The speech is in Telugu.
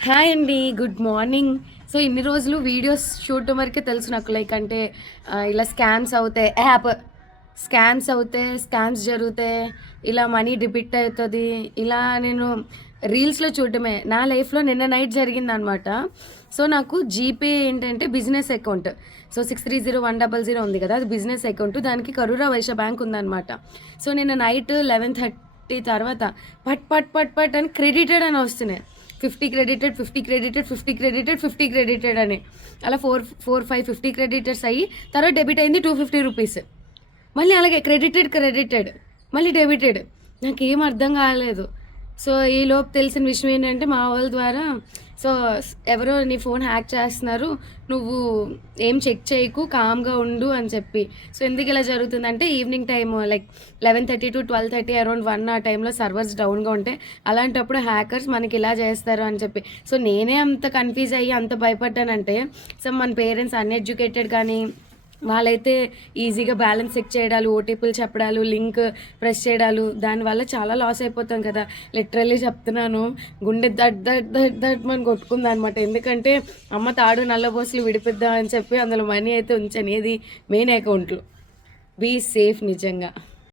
హాయ్ అండి. Good morning. సో, ఇన్ని రోజులు వీడియోస్ చూడటం వరకే తెలుసు నాకు. లైక్ అంటే ఇలా స్కామ్స్ అవుతాయి. స్కామ్స్ అవుతాయి, స్కామ్స్ జరుగుతాయి, ఇలా మనీ డెబిట్ అవుతది. ఇలా నేను రీల్స్‌లో చూడటమే. నా లైఫ్‌లో నిన్న నైట్ జరిగిందనమాట. సో, నాకు జీపే ఏంటంటే బిజినెస్ అకౌంట్. సో, 630100 ఉంది కదా! అది బిజినెస్ అకౌంట్. దానికి కరూర వైశ్య బ్యాంక్ ఉందనమాట. సో, నిన్న నైట్ 11:30 తర్వాత పట్ పట్ పట్ పట్ అని క్రెడిటెడ్ అని వస్తున్నాయి. 50 క్రెడిటెడ్, 50 క్రెడిటెడ్, 50 క్రెడిటెడ్, 50 క్రెడిటెడ్ అని. అలా 5 50 క్రెడిటర్స్ అయ్యి తర్వాత డెబిట్ అయింది రూ. 250. మళ్ళీ అలాగే క్రెడిటెడ్, మళ్ళీ డెబిటెడ్. నాకేం అర్థం కాలేదు. సో, ఈలోపు తెలిసిన విషయం ఏంటంటే మా వాళ్ళ ద్వారా సో, ఎవరో నీ ఫోన్ హ్యాక్ చేస్తున్నారు. నువ్వు ఏం చెక్ చేయకు, కామ్‌గా ఉండు అని చెప్పి. సో, ఎందుకు ఇలా జరుగుతుందంటే ఈవినింగ్ టైము లైక్ 11:30-12:30 అరౌండ్ 1 ఆ టైంలో సర్వర్స్ డౌన్‌గా ఉంటాయి. అలాంటప్పుడు హ్యాకర్స్ మనకి ఇలా చేస్తారు అని చెప్పి. సో, నేనే అంత కన్‌ఫ్యూజ్ అయ్యి అంత భయపడ్డానంటే సో, మన పేరెంట్స్ అన్‌ఎడ్యుకేటెడ్ కానీ వాళ్ళైతే ఈజీగా బ్యాలెన్స్ చెక్ చేయడాలు, ఓటీపీలు చెప్పడాలు, లింక్ ప్రెస్ చేయడాలు, దానివల్ల చాలా లాస్ అయిపోతాం కదా! లిటరల్లీ చెప్తున్నాను. గుండె దడ్ దడ్ దడ్ దడ్ మని కొట్టుకుందనమాట. ఎందుకంటే అమ్మ తాడు నల్లబోసలు విడిపిద్దాం అని చెప్పి అందులో మనీ అయితే ఉంచాను. ఏది మెయిన్ అకౌంట్‌లో. బీ సేఫ్ నిజంగా.